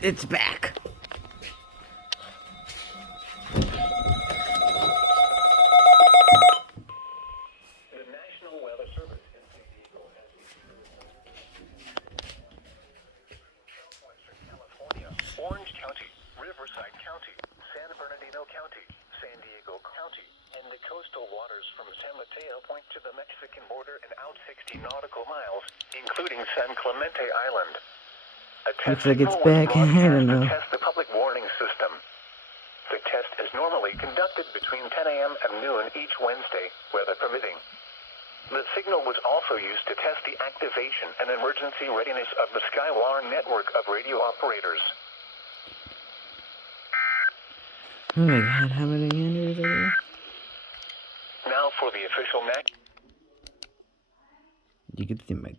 It's back. The National Weather Service in San Diego has southwestern California, Orange County, Riverside County, San Bernardino County, San Diego County, and the coastal waters from San Mateo Point to the Mexican border and out 60 nautical miles, including San Clemente Island. A test Looks like it's signal was back. I don't broadcast know. to test the public warning system. The test is normally conducted between 10 a.m. and noon each Wednesday, weather permitting. The signal was also used to test the activation and emergency readiness of the Skywire network of radio operators. Oh my god, how many Yanders are there? Now for the official You can see my